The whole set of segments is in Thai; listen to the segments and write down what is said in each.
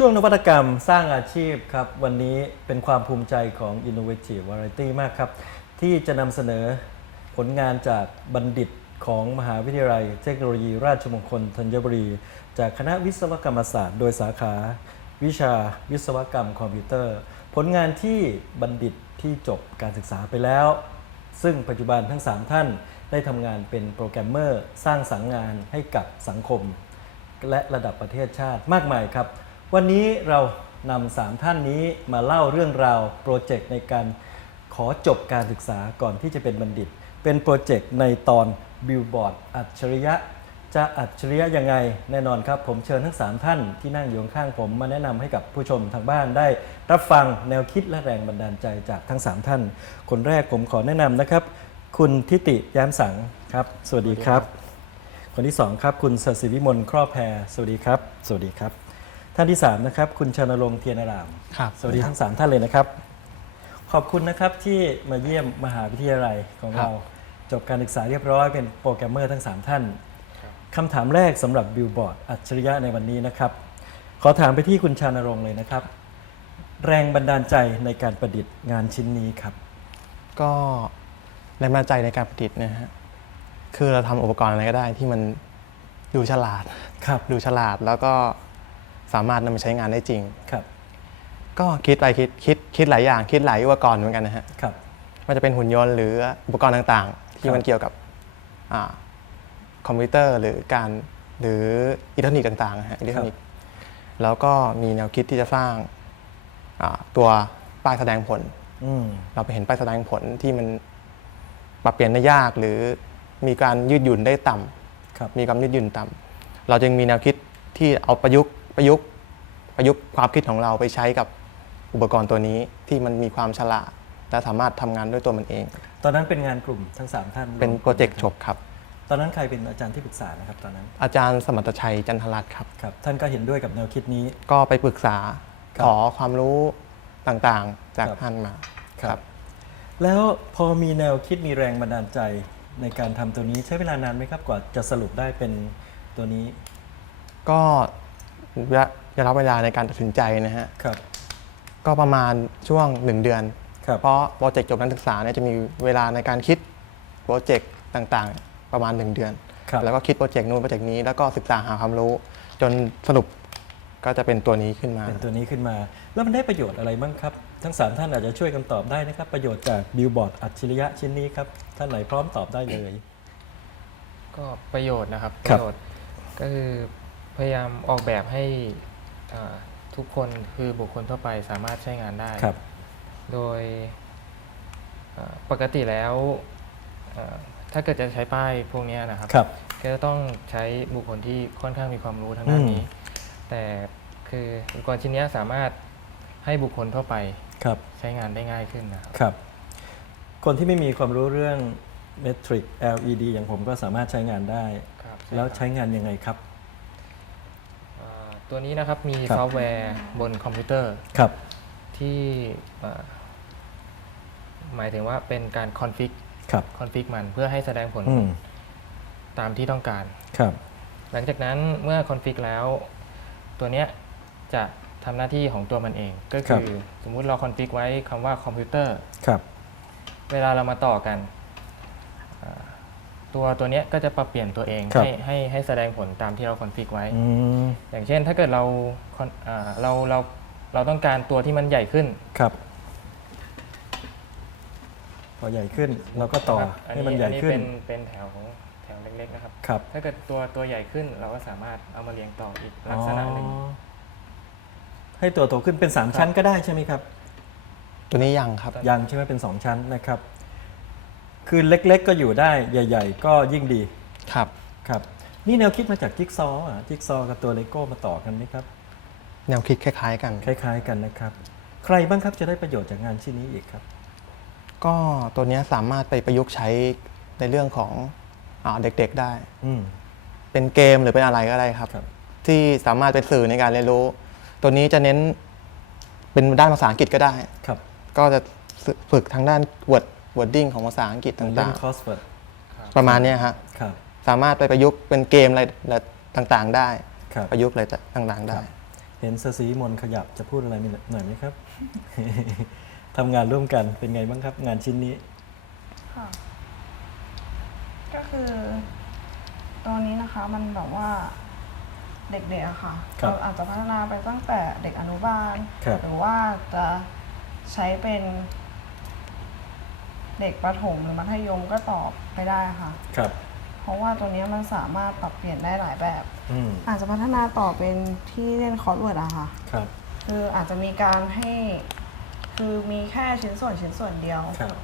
ช่วงนวัตกรรมสร้างอาชีพครับ วันนี้เป็นความภูมิใจของ Innovative Variety มากครับ ที่จะนำเสนอผลงานจากบัณฑิตของมหาวิทยาลัยเทคโนโลยีราชมงคลธัญบุรี จากคณะวิศวกรรมศาสตร์ โดยสาขา วิชาวิศวกรรมคอมพิวเตอร์ ผลงานที่บัณฑิตที่จบการศึกษาไปแล้ว ซึ่งปัจจุบันทั้ง 3 ท่านได้ทำงานเป็นโปรแกรมเมอร์ สร้างสรรค์งานให้กับสังคม และระดับประเทศชาติมากมายครับ วันนี้เรานำสามท่านนี้มาเล่าเรื่องราวโปรเจกต์ในการขอจบการศึกษาก่อนที่จะเป็นบัณฑิต เป็นโปรเจกต์ในตอนบิลบอร์ดอัจฉริยะ จะอัจฉริยะยังไง แน่นอนครับ ผมเชิญทั้ง 3 ท่านที่นั่งอยู่ข้างผมมาแนะนำให้กับผู้ชมทางบ้านได้ รับฟังแนวคิดและแรงบันดาลใจจากทั้ง 3 ท่าน คนแรกผมขอแนะนำนะครับ คุณทิติย้มสังครับ สวัสดีครับ คนที่2ครับ คุณศศิวิมลครอบแพรสวัสดีครับ สวัสดีครับ ท่านที่3นะครับคุณชนรงค์เทียนอารามครับสวัสดีทั้ง 3 ท่านเลยนะครับ ขอบคุณนะครับที่มาเยี่ยมมหาวิทยาลัยของเรา จบการศึกษาเรียบร้อยเป็นโปรแกรมเมอร์ทั้ง 3 ท่านคำถามแรกสำหรับบิลบอร์ดอัจฉริยะในวันนี้นะครับ ขอถามไปที่คุณชานรงค์เลยนะครับ แรงบันดาลใจในการประดิษฐ์งานชิ้นนี้ครับ ก็แรงบันดาลใจในการประดิษฐ์นะฮะคือเราทำอุปกรณ์อะไรก็ได้ที่มันดูฉลาดครับดูฉลาดแล้วก็ สามารถนำมาใช้งานได้จริง ครับ ก็คิดไปคิดคิดคิดหลายอย่างคิดหลายอุปกรณ์เหมือนกันนะฮะครับ ว่าจะเป็นหุ่นยนต์หรืออุปกรณ์ต่างๆ ที่มันเกี่ยวกับอาคอมพิวเตอร์หรือการหรืออิเล็กทรอนิกส์ต่างๆนะฮะอิเล็กทรอนิกส์แล้วก็มีแนวคิดที่จะสร้างอ่าตัวป้ายแสดงผล อืม เราไปเห็นป้ายแสดงผลที่มันปรับเปลี่ยนได้ยากหรือมีการยืดหยุ่นได้ต่ำครับ มีความยืดหยุ่นต่ำเราจึงมีแนวคิดที่เอาประยุกต์ ประยุกต์ประยุกต์ความคิดของเราไปใช้กับอุปกรณ์ตัวนี้ที่มันมีความฉลาดและสามารถทำงานด้วยตัวมันเอง ตอนนั้นเป็นงานกลุ่มทั้ง 3 ท่าน เป็นโปรเจกต์จบครับ ตอนนั้นใครเป็นอาจารย์ที่ปรึกษานะครับตอนนั้น อาจารย์สมรรถชัยจันทรัตน์ครับครับ ท่านก็เห็นด้วยกับแนวคิดนี้ ก็ไปปรึกษาครับขอความรู้ต่างๆ จากครับท่านมาแล้วพอมีแนวคิดมีแรงบันดาลใจในการทำตัวนี้ใช้เวลานานไหมครับกว่าจะสรุปได้เป็นตัวนี้ ก็ ได้รับเวลาในการตัดสินใจนะฮะครับ ก็ประมาณช่วง 1 เดือน ครับเพราะโปรเจกต์จบการศึกษาเนี่ยจะมีเวลาในการคิดโปรเจกต์ต่างๆ ประมาณ 1 เดือน ครับ แล้วก็คิดโปรเจกต์นู้นโปรเจกต์นี้แล้วก็ศึกษาหาความรู้ จนสรุปก็จะเป็นตัวนี้ขึ้นมา เป็นตัวนี้ขึ้นมา แล้วมันได้ประโยชน์อะไรบ้างครับ ทั้งสามท่านอาจจะช่วยกันตอบได้นะครับ ประโยชน์จากบิลบอร์ดอัจฉริยะชิ้นนี้ครับ ท่านไหนพร้อมตอบได้เลย ก็ประโยชน์นะครับ คปรับ ระโยชน์ก็คือ พยายามออกแบบให้อ่าทุกคนคือบุคคลทั่วไปสามารถใช้งานได้ครับโดยอ่าปกติแล้วอ่าถ้าเกิดจะใช้ป้ายพวกเนี้ยนะครับครับก็จะต้องใช้บุคคลที่ค่อนข้างมีความรู้ทางด้านอืมนี้ แต่คืออุปกรณ์ชิ้นเนี้ยสามารถให้บุคคลทั่วไปครับใช้งานได้ง่ายขึ้นนะครับครับ คนที่ไม่มีความรู้เรื่องเมทริก LED อย่างผมก็สามารถใช้งานได้ครับแล้วครับใช้งานยังไงครับอ่า ตัวนี้นะครับมีครับ ซอฟต์แวร์บนคอมพิวเตอร์ครับ ที่เอ่อหมายถึงว่าเป็นการคอนฟิกครับ คอนฟิกมันเพื่อให้แสดงผลอืม ตามที่ต้องการ ครับ หลังจากนั้นเมื่อคอนฟิกแล้ว ตัวเนี้ยจะทำหน้าที่ของตัวมันเอง ก็คือสมมุติเราคอนฟิกไว้คำว่าคอมพิวเตอร์ ครับ เวลาเรามาต่อกันอ่า ตัวตัวเนี้ยก็จะปรับเปลี่ยนตัวเองครับ ให้ให้ให้แสดงผลตามที่เราคอนฟิกไว้ อืมอย่างเช่นถ้าเกิดเรา con- อ่าเราเราเราต้องการตัวที่มันใหญ่ขึ้น ครับ พอใหญ่ขึ้นเราก็ต่อนะครับอันให้นี้มันใหญ่อันนี้ขึ้นเป็นเป็นแถวแถวเล็กๆนะครับ ครับถ้าเกิดตัวตัวใหญ่ขึ้นเราก็สามารถเอามาเรียงต่ออีกลักษณะหนึ่ง อ๋อให้ตัวโตขึ้นเป็น 3 ชั้นก็ได้ใช่ไหมครับ ตัวนี้ยังครับ ยังใช่ไหมเป็น 2 ชั้นนะครับ คือเล็กๆก็อยู่ได้ใหญ่ ๆ ก็ยิ่งดีครับ ครับ นี่แนวคิดมาจากจิ๊กซอว์อะจิ๊กซอว์กับตัวเลโก้มาต่อกันไหมครับ แนวคิดคล้าย ๆ กัน คล้าย ๆ กันนะครับ ใครบ้างครับจะได้ประโยชน์จากงานชิ้นนี้อีกครับ ก็ตัวเนี้ยสามารถไปประยุกต์ใช้ในเรื่องของอาเด็กๆได้ อืม เป็นเกมหรือเป็นอะไรก็ได้ครับ ครับ ที่สามารถเป็นสื่อในการเรียนรู้ ตัวนี้จะเน้นเป็นด้านภาษาอังกฤษก็ได้ ครับ ก็จะฝึกทางด้าน word wording ของภาษาอังกฤษเล่ต่านงคอสเวิร์ดๆ ประมาณเนี้ยฮะครับ สามารถไปประยุกต์เป็นเกมอะไรต่างๆ ได้ ครับ ประยุกต์อะไรต่างๆ ได้ครับเห็นสสีมนต์ขยับจะพูดอะไรมีหน่อยไหมครับ ทำงานร่วมกันเป็นไงบ้างครับ งานชิ้นนี้ ค่ะ ก็คือตัวนี้นะคะมันแบบว่าเด็กๆอะค่ะครับเราอาจจะพัฒนาไปตั้งแต่เด็กอนุบาล ครับ หรือว่าจะใช้เป็น เด็กประถมหรือมัธยมก็ตอบไปได้ค่ะ ครับ เพราะว่าตัวนี้มันสามารถปรับเปลี่ยนได้หลายแบบ อืมอาจจะพัฒนาต่อเป็นที่เล่นคอร์สเวิร์ดอะค่ะ ครับ คืออาจจะมีการให้ คือมีแค่ชิ้นส่วนชิ้นส่วนเดียว ครับ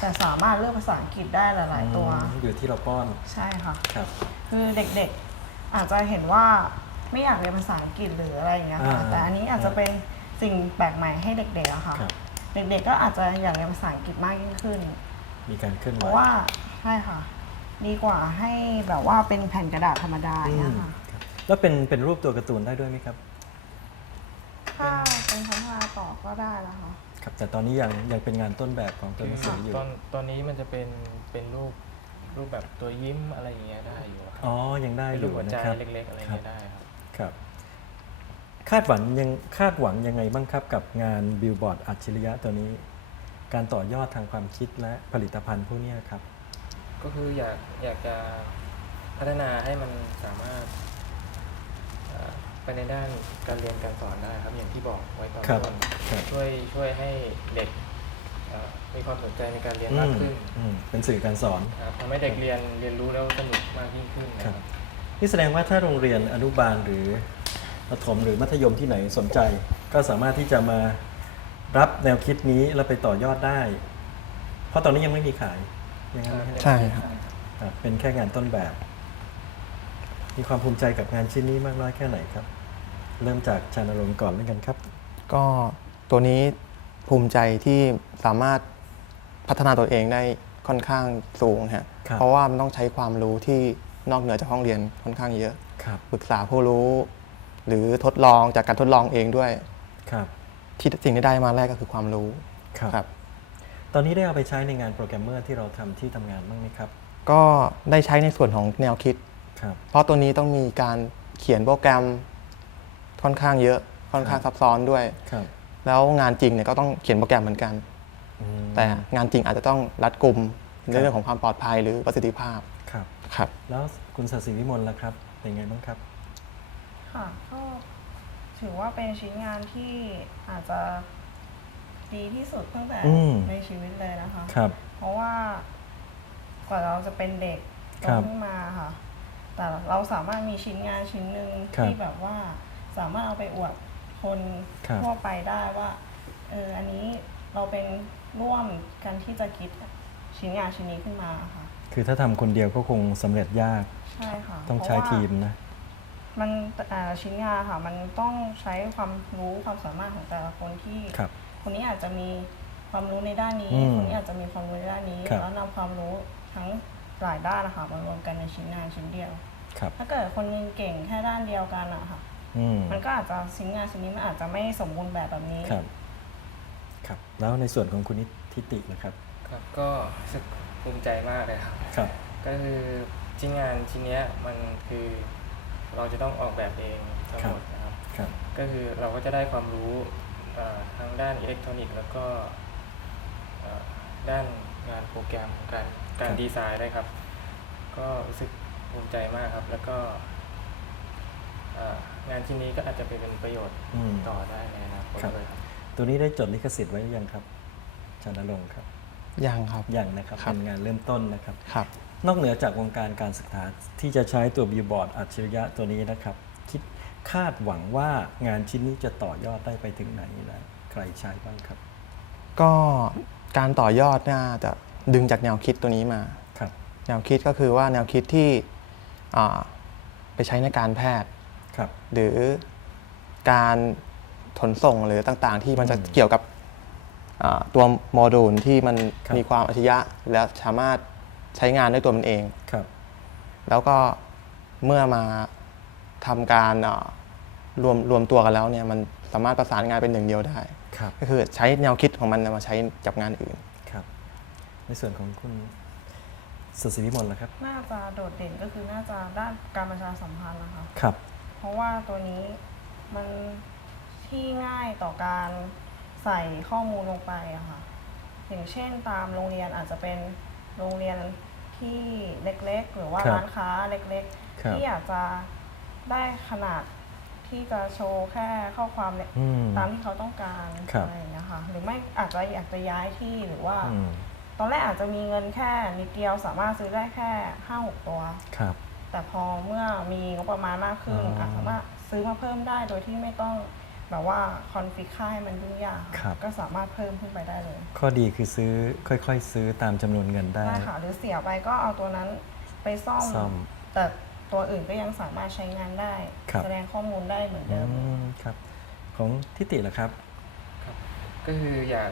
แต่สามารถเลือกภาษาอังกฤษได้หลาย ๆ ตัว อืมอยู่ที่เราป้อน ใช่ค่ะ ครับ คือเด็กๆอาจจะเห็นว่าไม่อยากเรียนภาษาอังกฤษหรืออะไรอย่างเงี้ยค่ะ อ่าแต่อันนี้อาจจะเป็นสิ่งแปลกใหม่ให้เด็กๆอะค่ะ ครับ เด็กๆก็อาจจะอยากเรียนภาษาอังกฤษมากยิ่งขึ้น มีการเคลื่อนไหเพวราะว่าใช่ค่ะ ดีกว่าให้แบบว่าเป็นแผ่นกระดาษธรรมดาอย่างเงี้ยค่ะครับแล้วเป็นเป็นรูปตัวการ์ตูนได้ด้วยไหมครับ ถ้าเป็นพัฒนาต่อก็ได้แล้วค่ะ ครับ แต่ตอนนี้ยังยังเป็นงานต้นแบบของตัวหนังสืออยู่ ตอนตอนนี้มันจะเป็นเป็นรูปรูปแบบตัวยิ้มอะไรอย่างเงี้ยได้อยู่ครับอ๋อ ยังได้เป็นอรูปยู่หัวใจนะครับ เล็กๆอะไรอย่างเงี้ยได้ครับ ครับ คาดหวังยังคาดหวังยังไงบ้างครับกับงานบิลบอร์ดอัจฉริยะตัวนี้ การต่อยอดทางความคิดและผลิตภัณฑ์พวกเนี้ยครับ ก็คืออยากอยากจะพัฒนาให้มันสามารถเอ่อไปในด้านการเรียนการสอนได้ครับอย่างที่บอกไว้ตอนครับต้นครับช่วยช่วยให้เด็กเอ่อมีความสนใจในการเรียนอืมากมขึ้นอืมเป็นสื่อการสอนครับทำให้เด็กเรียนเรียนรู้แล้วสนุกมากยิ่งขึ้นนะคครัรับบนี่แสดงว่าถ้าโรงเรียนอนุบาลหรือ ประถมหรือมัธยมที่ไหนสนใจ ก็สามารถที่จะมารับแนวคิดนี้แล้วไปต่อยอดได้ เพราะตอนนี้ยังไม่มีขายอย่างนั้นไหมฮะ ใช่ครับ ครับเป็นแค่งานต้นแบบ มีความภูมิใจกับงานชิ้นนี้มากน้อยแค่ไหนครับ เริ่มจากชานรงค์ก่อนแล้วกันครับ ก็ตัวนี้ภูมิใจที่สามารถพัฒนาตัวเองได้ค่อนข้างสูงฮะครับ เพราะว่ามันต้องใช้ความรู้ที่นอกเหนือจากห้องเรียนค่อนข้างเยอะ ครับ ปรึกษาผู้รู้ หรือทดลองจากการทดลองเองด้วย ครับ ที่สิ่งที่ได้มาแรกก็คือความรู้ครับ ครับ ตอนนี้ได้เอาไปใช้ในงานโปรแกรมเมอร์ที่เราทำที่ทำงานบ้างไหมครับ ก็ได้ใช้ในส่วนของแนวคิด ครับ เพราะตัวนี้ต้องมีการเขียนโปรแกรมค่อนข้างเยอะค่อนข้างซับซ้อนด้วย ครับแล้วงานจริงเนี่ยก็ต้องเขียนโปรแกรมเหมือนกัน อืมแต่งานจริงอาจจะต้องรัดกุมในครับเรื่องของความปลอดภัยหรือประสิทธิภาพครับ ครับ แล้วคุณศศิวิมลล่ะครับ เป็นไงบ้างครับ ค่ะก็ถือว่าเป็นชิ้นงานที่อาจจะดีที่สุดตั้งแต่อืม ในชีวิตเลยนะคะ ครับ เพราะว่ากว่าเราจะเป็นเด็กคโตรับขึ้นมาค่ะ แต่เราสามารถมีชิ้นงานชิ้นหนึ่งครับที่แบบว่าสามารถเอาไปอวดคนครับ ทั่วไปได้ว่าเอออันนี้เราเป็นร่วมกันที่จะคิดชิ้นงานชิ้นนี้ขึ้นมาค่ะ คือถ้าทำคนเดียวก็คงสำเร็จยาก ใช่ค่ะต้องใช้เพราะว่าทีมนะ มันแต่ละชิ้นงานค่ะ มันต้องใช้ความรู้ความสามารถของแต่ละคนที่ครับ คนนี้อาจจะมีความรู้ในด้านนี้ อืมคนนี้อาจจะมีความรู้ในด้านนี้ ครับ แล้วนำความรู้ทั้งหลายด้านนะคะมารวมกันในชิ้นงานชิ้นเดียว ครับ ถ้าเกิดคนนึงเก่งแค่ด้านเดียวกันอะค่ะ อืมมันก็อาจจะชิ้นงานชิ้นนี้มันอาจจะไม่สมบูรณ์แบบแบบนี้ ครับ ครับ แล้วในส่วนของคุณนิทิตินะครับ ครับก็รู้สึกภูมิใจมากเลยครับ ครับ ก็คือชิ้นงานชิ้นเนี้ยมันคือ เราจะต้องออกแบบเองทั้งหมดนะครับครับก็คือเราก็จะได้ความรู้เอ่อทางด้านอิเล็กทรอนิกส์ แล้วก็เอ่อด้านงานโปรแกรมการการครับดีไซน์ด้วยครับ ก็รู้สึกภูมิใจมากครับ แล้วก็เอ่องานชิ้นนี้ก็อาจจะไปเป็นประโยชน์อืมต่อได้ในอนาคตครับด้วยครับ ตัวนี้ได้จดลิขสิทธิ์ไว้หรือยังครับชานรงค์ครับ ยังครับยังนะครับครับเป็นงานเริ่มต้นนะครับครับ นอกเหนือจากวงการการศึกษาที่จะใช้ตัวบิวบอร์ดอัจฉริยะตัวนี้นะครับ คิดคาดหวังว่างานชิ้นนี้จะต่อยอดได้ไปถึงไหนนะใครใช้บ้างครับ ก็การต่อยอดน่าจะดึงจากแนวคิดตัวนี้มา ครับ แนวคิดก็คือว่าแนวคิดที่อ่าไปใช้ในการแพทย์ครับ หรือการขนส่งหรือต่างๆ ที่มันจะอืมเกี่ยวกับอ่าตัวโมดูลที่มันครับมีความอัจฉริยะและสามารถ ใช้งานด้วยตัวมันเอง ครับ แล้วก็เมื่อมาทำการอ่ารวมรวมตัวกันแล้วเนี่ยมันสามารถประสานงานเป็นหนึ่งเดียวได้ ครับ ก็คือใช้แนวคิดของมันมาใช้กับงานอื่น ครับ ในส่วนของคุณสุศิวิมลนะครับ น่าจะโดดเด่นก็คือน่าจะด้านการประชาสัมพันธ์นะคะ ครับ เพราะว่าตัวนี้มันที่ง่ายต่อการใส่ข้อมูลลงไปอะค่ะ อย่างเช่นตามโรงเรียนอาจจะเป็นโรงเรียน ที่เล็กๆ หรือว่าครับร้านค้าเล็กครับ ๆ ที่อยากจะได้ขนาดที่จะโชว์แค่ข้อความเนี่ยอืม ตามที่เขาต้องการครับ อะไรอย่างเงี้ยค่ะหรือไม่อาจจะอยากจะย้ายที่หรือว่า อืมตอนแรกอาจจะมีเงินแค่นิดเดียวสามารถซื้อได้แค่ห้าหกตัว ครับ แต่พอเมื่อมีงบประมาณมากขึ้นอ๋ออ อาจสามารถซื้อมาเพิ่มได้โดยที่ไม่ต้อง แบบว่าคอนฟิกค่าให้มันยุ่งยากครับ ก็สามารถเพิ่มขึ้นไปได้เลยข้อดีคือซื้อค่อยๆ ซื้อตามจำนวนเงินได้ ได้ค่ะหรือเสียไปก็เอาตัวนั้นไปซ่อม ซ่อมแต่ตัวอื่นก็ยังสามารถใช้งานได้ ครับ แสดงข้อมูลได้เหมือนเดิมอืมครับ ของทิติล่ะครับ ครับก็คืออยาก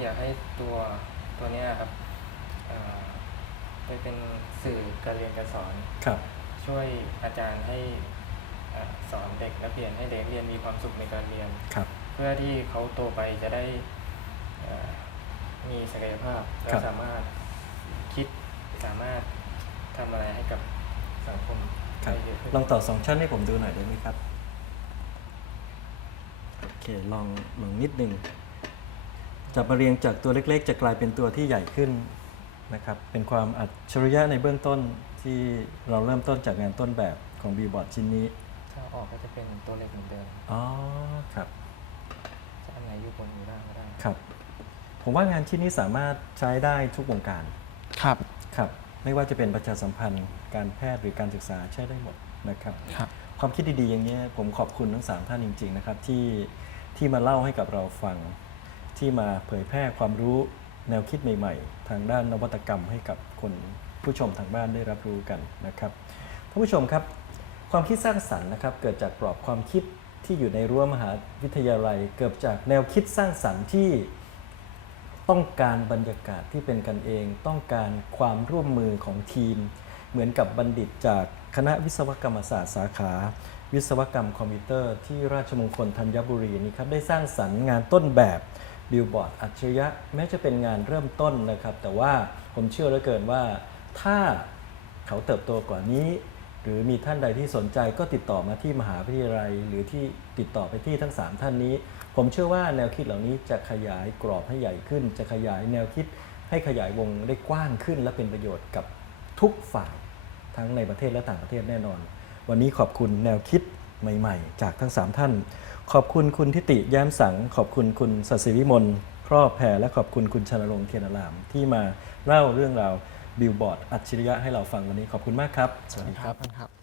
อยากให้ตัวตัวเนี้ยครับเอ่อไปเป็นสื่อการเรียนการสอน ครับ ช่วยอาจารย์ให้เอ่อ สอนเด็กนักเรียนให้เด็กเรียนมีความสุขในการเรียนครับ เพื่อที่เขาโตไปจะได้เอ่อมีศักยภาพคและรับสามารถคิดสามารถทำอะไรให้กับสังคมครับได้เยอะขึ้นลองต่อสองชั้นให้ผมดูหน่อยได้ไหมครับโอเคลองลองนิดหนึ่งจับมาเรียงจากตัวเล็กๆ จะกลายเป็นตัวที่ใหญ่ขึ้นนะครับ เป็นความอัจฉริยะในเบื้องต้นที่เราเริ่มต้นจากงานต้นแบบของบีบอร์ดชิ้นนี้ ถ้าออกก็จะเป็นตัวเล็กเหมือนเดิมอ๋อครับ จะอันไหนอยู่บนอยู่ล่างก็ได้ ครับ ผมว่างานชิ้นนี้สามารถใช้ได้ทุกวงการครับครับ ไม่ว่าจะเป็นประชาสัมพันธ์การแพทย์หรือการศึกษาใช้ได้หมดนะครับ ครับ ความคิดดีๆอย่างนี้ยผมขอบคุณทั้งสามท่านจริง ๆ นะครับ ที่ที่มาเล่าให้กับเราฟัง ที่มาเผยแพร่ความรู้แนวคิดใหม่ ๆ ทางด้านนวัตกรรมให้กับคนผู้ชมทางบ้านได้รับรู้กันนะครับท่านผู้ชมครับ ความคิดสร้างสรรค์นะครับ เกิดจากกรอบความคิดที่อยู่ในรั้วมหาวิทยาลัย เกิดจากแนวคิดสร้างสรรค์ที่ต้องการบรรยากาศที่เป็นกันเอง ต้องการความร่วมมือของทีม เหมือนกับบัณฑิตจากคณะวิศวกรรมศาสตร์สาขา วิศวกรรมคอมพิวเตอร์ที่ราชมงคลธัญบุรีนี่ครับได้สร้างสรรค์งานต้นแบบบิลบอร์ดอัจฉริยะแม้จะเป็นงานเริ่มต้นนะครับ แต่ว่าผมเชื่อเหลือเกินว่าถ้าเขาเติบโตกว่านี้ หรือมีท่านใดที่สนใจก็ติดต่อมาที่มหาวิทยาลัย หรือที่ติดต่อไปที่ทั้ง 3 ท่านนี้ ผมเชื่อว่าแนวคิดเหล่านี้จะขยายกรอบให้ใหญ่ขึ้น จะขยายแนวคิดให้ขยายวงได้กว้างขึ้น และเป็นประโยชน์กับทุกฝ่ายทั้งในประเทศและต่างประเทศแน่นอน วันนี้ขอบคุณแนวคิดใหม่ ๆ จากทั้ง 3 ท่าน ขอบคุณคุณทิติแย้มสัง ขอบคุณคุณสศิวิมลครอบแพรและขอบคุณคุณชนรงค์เทียนรามที่มาเล่าเรื่องราว บิลบอร์ดอัจฉริยะให้เราฟังวันนี้ขอบคุณมากครับ สวัสดีครับครับ